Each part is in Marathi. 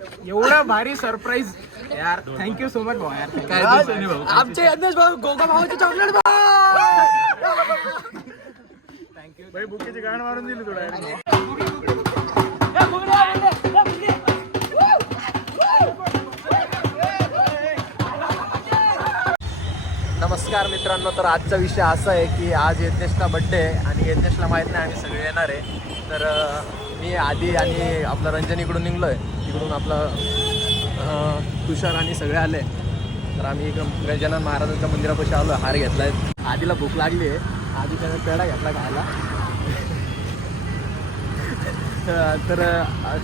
एवढा भारी सरप्राईज यार, थँक्यू सो मच भाऊ यार. आमचे यज्ञेश भाऊ गोगा भाऊचे चॉकलेट थँक्यू भाई. बुकेची गाण मारून दिली थोडा. नमस्कार मित्रांनो. तर आजचा विषय असा आहे की आज यज्ञेशचा बड्डे आहे आणि यज्ञेशला माहीत नाही आम्ही सगळे येणार आहे. तर मी आधी आणि आपला रंजन इकडून निघलो आहे. इकडून आपलं तुषार आणि सगळे आले. तर आम्ही इकडं गजानन महाराजांच्या मंदिरापाशी आलो. हार घेतला आहे. आधीला भूक लागली आहे. आधी त्याने पेढा घेतला खायला. तर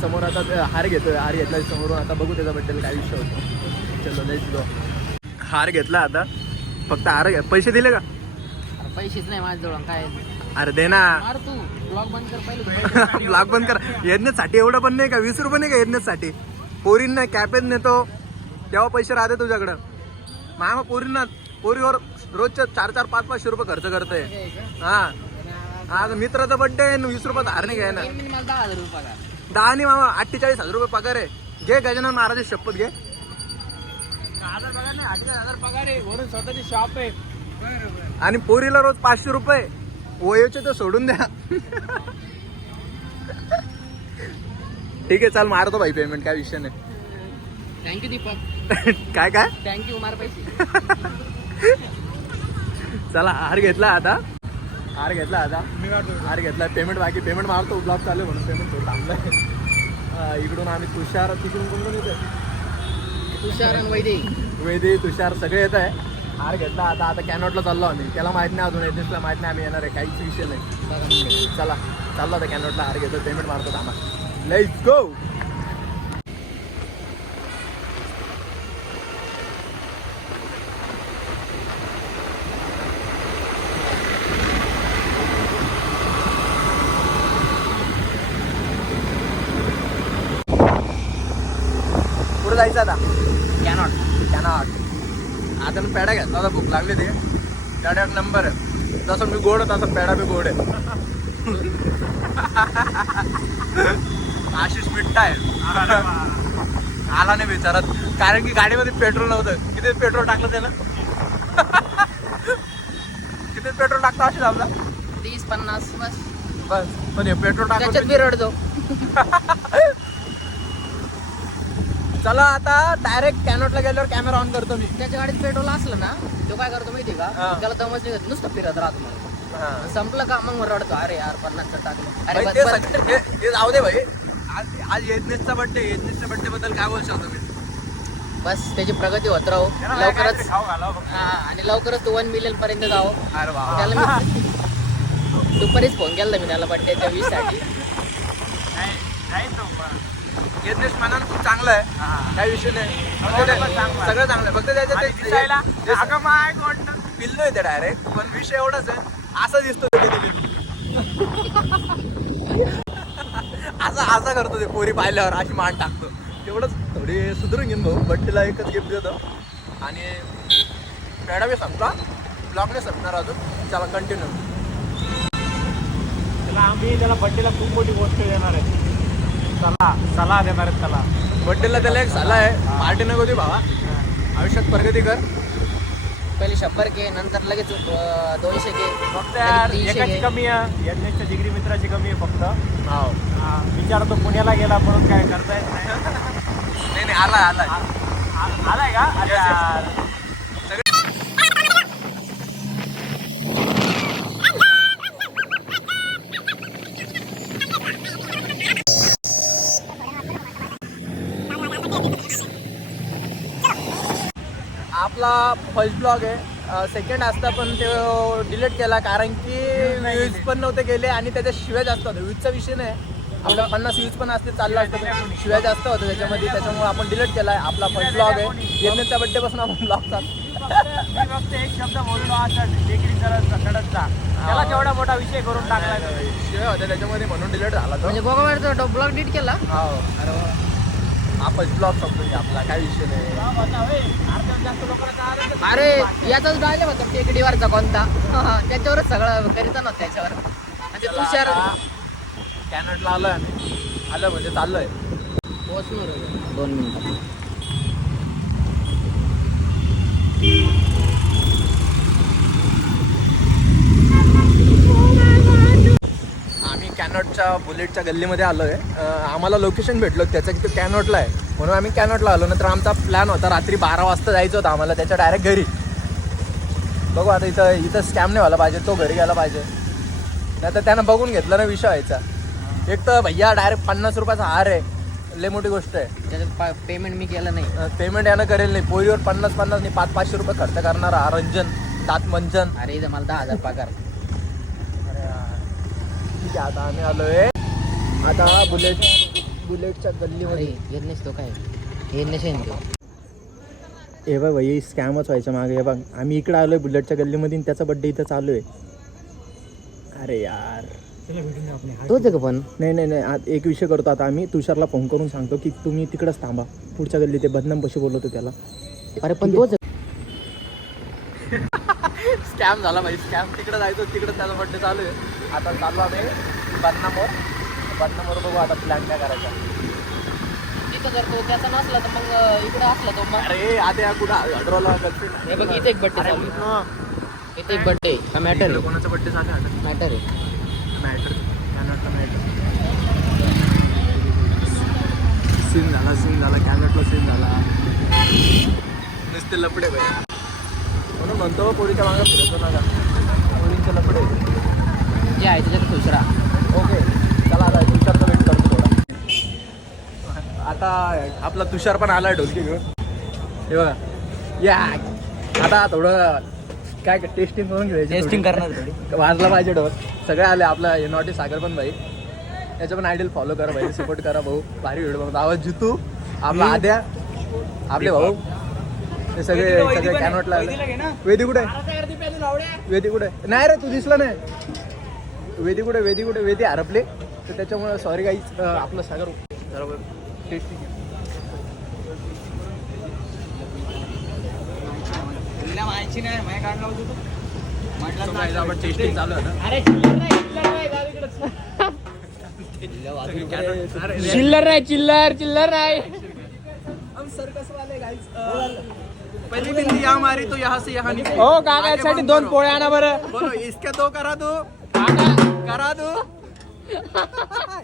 समोर आता हार घेतोय. हार घेतला समोरून. आता बघू त्याचा बड्डेला काय विषय होतो. चलो लेट्स गो. हार घेतला आता. फक्त हार घ्या. पैसे दिले का? पैसेच नाही माझ्याजवळ. काय अरे दे ना. मार तू ब्लॉग बंद कर पहिले. ब्लॉग बंद कर. यज्ञसाठी एवढं पण नाही का? 20 रुपये नाही का यज्ञसाठी? पोरींना कॅपेज नेतो तेव्हा पैसे राहते तुझ्याकडं. मामा पोरीवर रोजच्या 4-4, 5-500 रुपये खर्च करतोय. हा आज मित्राचा बड्डे आहे. 20 रुपये हार नाही घ्याय ना. मला 10,000 रुपये पगार. 10 नाही मामा, 48,000 रुपये पगार आहे. घे गजानन महाराज शपथ घे. 10,000 पगार नाही, 48,000 पगार आहे. वरून स्वतःची शॉप आहे. आणि पोरीला रोज 500 रुपये. ओयोचे तर सोडून द्या. ठीक आहे चाल मारतो भाई पेमेंट. काय विषय नाही. थँक्यू दीपक. काय थँक्यू. मार पैसे. चला हार घेतला आता. हार घेतला. पेमेंट बाकी. पेमेंट मारतो. ब्लॉग चालू आहे म्हणून पेमेंट थोडं थांबलंय. इकडून आम्ही तुषार. तिकडून कोण येतोय? तुषार आणि वैदे तुषार सगळे येत आहे. हार घेतला आता कॅनॉटला चाललो आम्ही. त्याला माहित नाही अजून. यज्ञेशला माहित नाही आम्ही येणार आहे. काहीच विषय नाही. चला चाललो आता कॅनॉटला. हार घेतो. पेमेंट मारतो थांबा. Let's go. कुठं जायचं आता? कॅनॉट. आता मी पेढा घेतला होता. भूक लागली ते. पेढ्यात नंबर आहे. जसं मी गोड तसं पेढा बी गोड आहे. आशिष मिठ्ठा आहे. आला नाही विचारत. कारण की गाडीमध्ये पेट्रोल नव्हतं. किती पेट्रोल टाकलं त्यानं? किती पेट्रोल टाकतो आशिष आपला? 30-50 बस. पण हे पेट्रोल त्याच्यात टाकलं. बी रडतो. चला आता डायरेक्ट कॅनॉटला गेल्यावर कॅमेरा ऑन करतो मी. त्याच्या गाडीत पेट्रोल असलं ना तो काय करतो माहिती का? त्याला दमच निघत. नुसतं फिरत राहतो. मग संपलं का मग रडतो. अरे यार 50चं टाकलं. अरे भाई, ते जाऊ दे भाई. आज यज्ञेशचा बड्डे. यज्ञेशच्या बड्डे बद्दल काय बोलू शकतो मी? बस त्याची प्रगती होत राहू लवकरच. आणि लवकरच तो 1 मिलियन पर्यंत जावं. अरे वा. त्याला मी दुपारीच फोन केला मी त्याला बड्डेच्या विश साठी. यज्ञेश म्हणून खूप चांगलं आहे. काही विषय नाही. सगळं चांगलं आहे. फक्त त्याच्यात पिल्लो येते डायरेक्ट. पण विषय एवढाच आहे. असा दिसतो असा करतो ते. पोरी पाहिल्यावर अशी मान टाकतो. तेवढंच थोडी सुधरून घेऊन भाऊ. बड्डेला एकच गिफ्ट देतो. आणि पेढा बी संपला. ब्लॉग नाही संपणार अजून. चला कंटिन्यू. आम्ही त्याला बड्डेला खूप मोठी गोष्ट देणार आहे. सला देणार आहेत त्याला. बड्डेला त्याला एक सल्ला आहे. पार्टी नको दे भावा. आयुष्यात प्रगती कर. पहिले 100 के नंतर लगेच 200 के. फक्त यार एकाची कमी आहे. यज्ञेशच्या जिगरी मित्राची कमी आहे फक्त. हो. विचार तो पुण्याला गेला म्हणून काय करता येत नाही. नाही आलाय आलाय का? अरे यार. आपला फर्स्ट ब्लॉग आहे. सेकंड असता पण ते डिलीट केला कारण की व्ह्यूज पण नव्हते गेले आणि त्याच्या शिव्या जास्त होत्या. व्ह्यूजचा विषय नाही. आपला 50 व्ह्यूज पण असते चाललं असतं. पण शिव्या जास्त होत्या त्याच्यामध्ये. त्याच्यामुळे आपण डिलीट केला आहे. आपला फर्स्ट ब्लॉग आहे. यज्ञेशच्या बड्डे पासून आपण ब्लॉग चालू. मी फक्त एक शब्द बोललो आता डिग्री कडत जा. त्याला तेवढा मोठा विषय करून टाकला. शिव्या होत्या त्याच्यामध्ये म्हणून डिलीट झाला तो. म्हणजे गोगावाडचा ब्लॉग डिलीट केला. हो. आपण ब्लॉग संपतो आपला. काय विषय नाही. अरे याचाच डायलॉग होता टेकडीवरचा कोणता. त्याच्यावरच सगळं करीत ना त्याच्यावर. तुषार कॅनॉटला आलोय म्हणजे चाललोय. पोहोचणार 2 मिनिटात. आम्ही कॅनॉटच्या बुलेटच्या गल्लीमध्ये आलो आहे. आम्हाला लोकेशन भेटलं त्याचं की तो कॅनॉटला आहे, म्हणून आम्ही कॅनॉटला आलो. नंतर आमचा प्लॅन होता रात्री 12 वाजता जायचं होतं आम्हाला त्याच्या डायरेक्ट घरी. बघू आता इथं स्कॅम नाही व्हायला पाहिजे, तो घरी गेला पाहिजे. नाही तर त्यानं बघून घेतलं ना विषय व्हायचा. एक तर भैया डायरेक्ट 50 रुपयाचा हार आहे, लय मोठी गोष्ट आहे. त्याचं पेमेंट मी केलं नाही. पेमेंट यानं करेल नाही. पोरीवर 50 नाही 500 रुपये खर्च करणारा हा रंजन दात मंजन. अरे इथं मला 10,000 पगार. ठीक आहे, आता आम्ही आलोय आता बुलेटच्या गल्लीमध्ये. येत नाही तो काय येत नाही तो. हे बघ भाई स्कॅमच व्हायचं मागे. हे बघ आम्ही इकडे आलोय बुलेटच्या गल्लीमध्ये, त्याचा बड्डे इथं चालू आहे. अरे यार तोच आहे का पण? नाही एक विषय करतो आता आम्ही. तुषारला फोन करून सांगतो की तुम्ही तिकडंच थांबा पुढच्या गल्ली. ते बदनाम कशी बोलवतो त्याला. अरे पण तोच स्कॅम झाला भाई, स्कॅम. तिकडे जायचं, तिकडे त्याचा बड्डे चालू आहे. आता चाललो आम्ही बदनामवर बघू आता प्लॅन काय करायचा. तिथं जर तो त्याचा नसला तर मग इकडे असला तो मग. अरे आता कुठं अड्रॉला गर्लफ्रेंड. हे बघ इथे एक बड्डे चालू आहे. इथे एक बड्डे हा मॅटर आहे. कोणाचा बड्डे चालू आहे? मॅटर आहे. मॅटर सीन झाला कॅनॉटला सीन झाला. नुसते लपडे भाई, म्हणून म्हणतो पोरीच्या मागं फिरतो नका. पोरींचे लपडे जे आहे त्याच्यात दुसरा. ओके चला आता तुषारचा वेट करतो थोडा. आता आपला तुषार पण आला ढोलकी घेऊन. हे बघा या आता थोडं काय टेस्टिंग करून घ्यायची. टेस्टिंग करणार थोडी. वाजला पाहिजे ढोल. सगळे आले. आपला नॉटी सागर पण भाई, त्याच्या पण आयडियल फॉलो करा भाई, सपोर्ट करा भाऊ. भारी व्हिडिओ बनवतो. आवाज जितू आपला आद्या, आपले भाऊ, हे सगळे कॅनॉटला आले. वेदी कुठे वेदी कुठे नाही रे, तू दिसला नाही. वेदी कुठे वेदी हरपले तर त्याच्यामुळे सॉरी गाईच. आपलं सागर जरा टेस्टिंग आपण टेस्टिंग चालू आहे ना. चिल्लर नाही. हम सर्कस वाले गाइस. पहली बिंदी यहाँ मारी तो यहाँ से यहाँ निकली. हो काका यासाठी 2 पोळ्या आणा बरं. बोलो इसके 2 करा दो.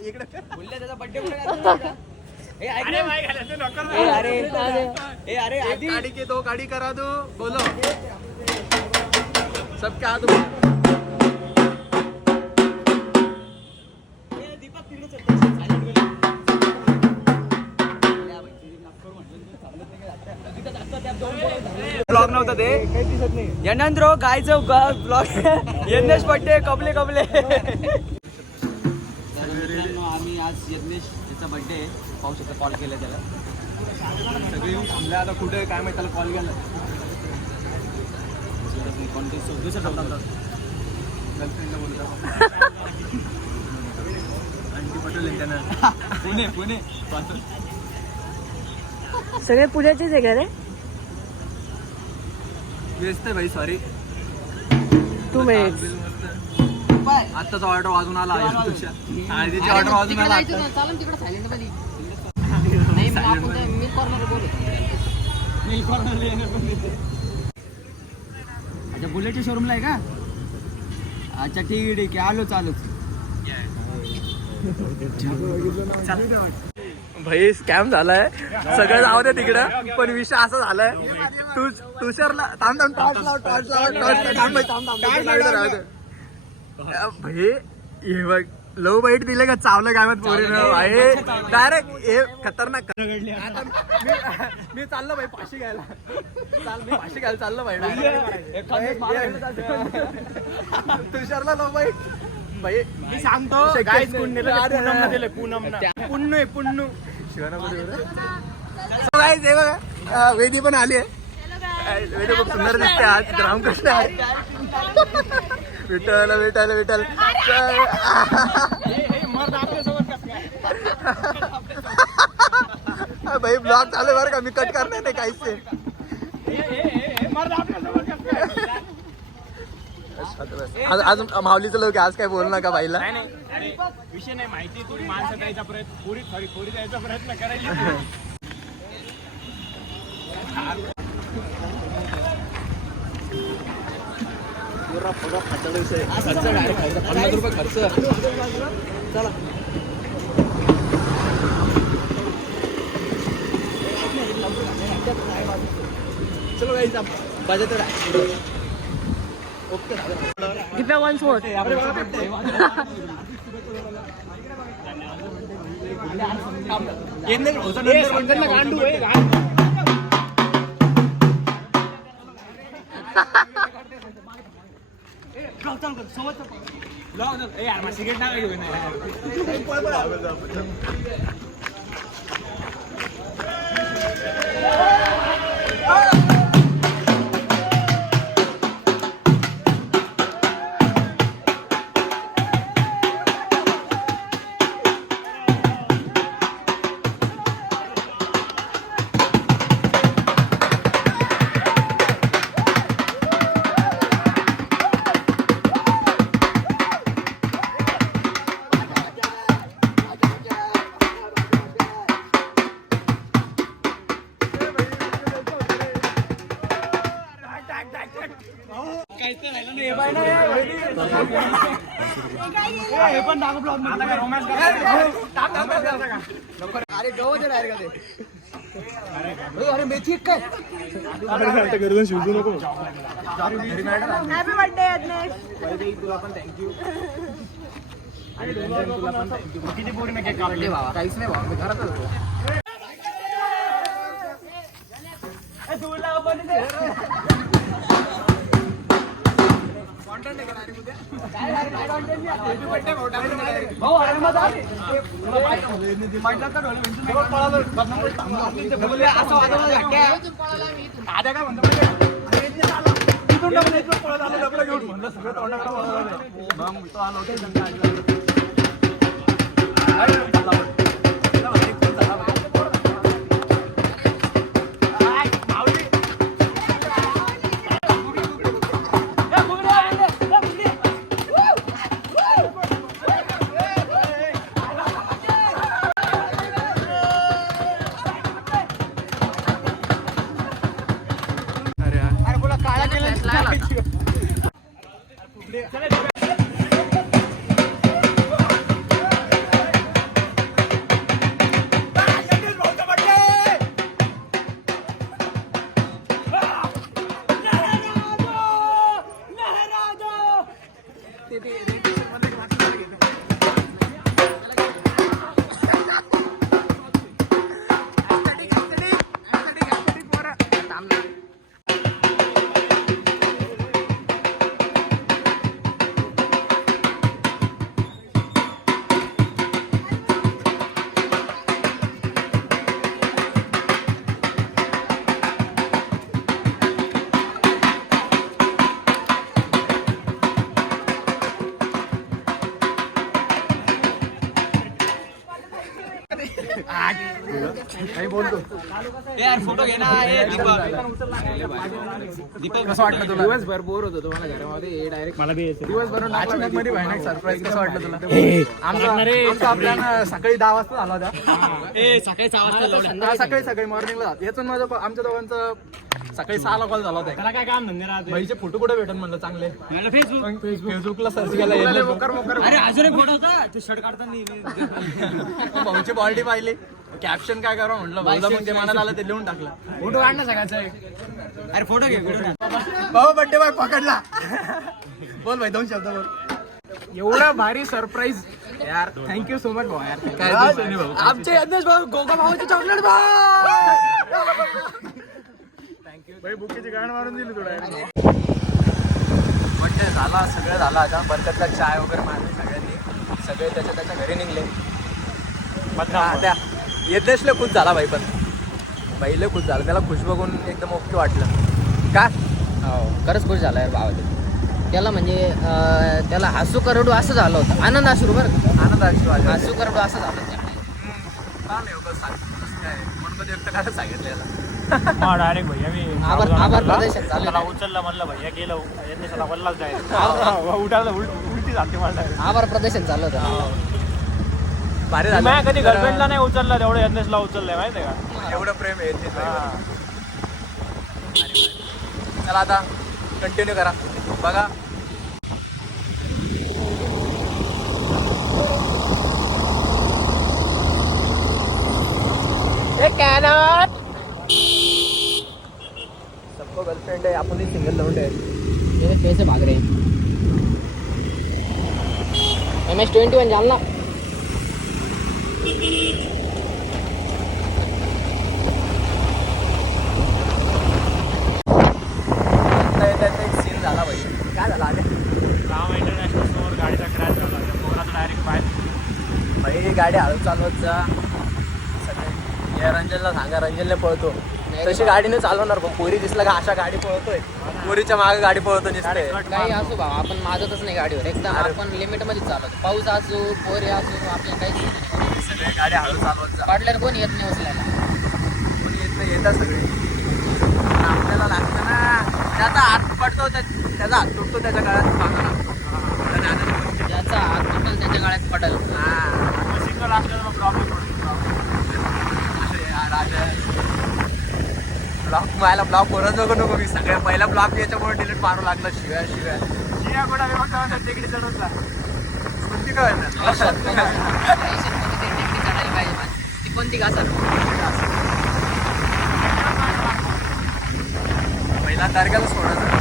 इकडे त्याचा बड्डे कुठे? अरे एक गाड़ी के 2 गाड़ी करा दो. बोलो सबके हाथ में. ब्लॉग नव्हता ते काही दिसत नाही. यंद्रो गायचं ब्लॉग यज्ञेश बड्डे कबले. आम्ही आज यज्ञेश त्याचा बड्डे पाहू शकतो. कॉल केला त्याला. सगळे येऊन थांबले. आता कुठे काय माहिती, त्याला कॉल केला. गर्लफ्रेंडला बोलतो. आंटी पटेल त्यांना. पुणे सगळे पुण्याचेच आहे का रे? व्यस्त आहे भाई, सॉरी. 2 मिनिट्स. आत्ताचा ऑर्डर वाजून आला. हळदीची ऑर्डर वाजून आला. चालेल तिकडे सायलेंट मध्ये. नाही मग आपण त्या मिल्क कॉर्नर बोलू. अच्छा बुलेटच्या शोरूमला आहे का? अच्छा ठीक आहे आलो चालू. भाई स्कॅम झालाय. सगळं जाऊ दे तिकडं. पण विषय असा झालाय, तुषारला भाई हे बघ लो बाईट दिले का चावलं काय म्हणत पोरीनं भाई. डायरेक्ट हे खतरनाक. मी चाललो भाई फाशी घ्यायला. मी फाशी घ्यायला चाललो भाई. तुषारला लो बाईट भाई. मी सांगतो गाईज कोण नेलं? पुन्नू गाईज हे बघा वेदी पण आली आहे. वेदी खूप सुंदर दिसते आज. रामकृष्ण विठ्ठल. भाई ब्लॉग चालू बरं का, मी कट करणार नाही काहीच. आज माऊलीचं लोक आज काय बोल नका बाईला. विषय नाही माहिती तुम्ही माणसं द्यायचा प्रयत्न खोरी द्यायचा प्रयत्न करायचा. 50 रुपये खर्च. चला चलो गाईज बजाते ओके. दिप्या वन फोर्थ. गांडू आहे सिगरेट ना अरे मेथी काय शिवजू नको. Happy birthday Yagnesh. तुला पण थँक्यू. तुला पण थँक्यू. किती पोरी केक कापले बाबा काहीच नाही बाबा मी घरातच होतो. यार फोटो घे ना. दीपक कसं वाटलं तुला? दिवसभर बोर होतो तुम्हाला घरामध्ये डायरेक्ट मला बी यायचं. दिवसभर अचानक मध्ये भयानक सरप्राईज. कसं वाटलं तुला? आमचा प्लॅन सकाळी 10 वाजता झाला होता. सकाळी 6 वाजता सकाळी मॉर्निंगला जात याचं माझं आमच्या दोघांचं सकाळी 6ला कॉल झाला होता. त्याला काय काम धंदे राहते. भाईचे फोटो कुठे भेटन म्हणलं चांगले. फेसबुकला सर्च केला. अरे अजून फोटो होता ते शर्ट काढताना भाऊची बॉडी पाहिली. कॅप्शन काय करा म्हटलं भाऊला मग ते मनात आलं ते लिहून टाकलं. फोटो काढ ना सगळ्याचा. अरे फोटो घे भाऊ बड्डे बाय पकडला. बोल भाई 2 शब्द बोल. एवढा भारी सरप्राईज यार. थँक्यू सो मच भाऊ यार. काय भाऊ आमचे यज्ञेश भाऊ गोगा भाऊचे चॉकलेट भाऊ. भाई बुकेची गाण मारून दिली तुला. बड्डे झाला सगळं झालं. आता बरकतला चाय वगैरे मारली सगळ्यांनी. सगळे त्याच्या घरी निघले. त्या यज्ञेशला खुश झाला भाई. पण बाईला खुश झाला. त्याला खुश बघून एकदम ओके वाटलं का. हो खरंच खुश झाला यार भावा. त्याला म्हणजे त्याला हसू करडू असं झालं होतं. आनंद अश्रू बरं का. आनंद हसू करडू असं झालं त्याला. काय म्हणतो व्यक्त करायला सांगितलं याला. मग डायरेक्ट भैया मी आभार प्रदर्शन चालू त्याला आहे. उचललं म्हणलं भैया गेलं त्याला वल्लाच जायचं उठायला उलटी झाली मला आभार प्रदर्शन चालू होतं. भारी मी झालं कधी गर्लफ्रेंडला नाही उचललं तेवढं यज्ञेशला उचललंय माहिती आहे का एवढं प्रेम आहे यज्ञेश भाईवर. चला आता कंटिन्यू करा बघा. सबको गर्लफ्रेंड आहे आपण सिंगल लावून आहे. मेरे पैसे भाग रहे हैं. MS-21 जालना. येता एक सीन झाला भाई. काय झाला आले राम इंटरनॅशनल समोर गाडीचा क्रॅश झाला त्या पोराचा डायरेक्ट पाय भाई गाडी हळू चालवत जा. सगळे या रंजनला सांगा रंजनला पळतो तशी गाडीने चालवणार पण पोरी दिसला का अशा गाडी पळतोय पोरीच्या मागे गाडी पळतो नुसते. काही असो भाऊ आपण माझतच नाही गाडीवर एकदम आपण लिमिट मध्ये चालवतो. पाऊस असो पोरे असो आपल्याला काही सगळे गाडी हळू चालवत जा. काढल्यावर कोणी येत नाही उचलायला. कोणी येतात सगळे पण आपल्याला लागतं ना. त्याचा हात पडतो त्याचा हात तुटतो त्याच्या गळ्यात मागाला. ज्याचा हात तुटल त्याच्या गळ्यात पडल. सिंगल असल्यावर मग प्रॉब्लेम पडतो. ब्लॉक मायला ब्लॉक बोलत नको मी सगळ्या पहिला ब्लॉक याच्यामुळे डिलीट मारू लागला. शिव्या जिया कोणा मी फक्त तिकीट चढवला कोणती काय चढायला पाहिजे. ती कोणती का असं पहिला तारखेला सोडायचं.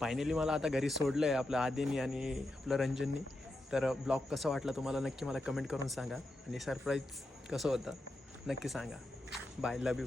फायनली मला आता घरी सोडलं आहे आपल्या आदिनी आणि आपलं रंजननी. तर ब्लॉग कसं वाटलं तुम्हाला नक्की मला कमेंट करून सांगा आणि सरप्राईज कसं होतं नक्की सांगा. Bye love you.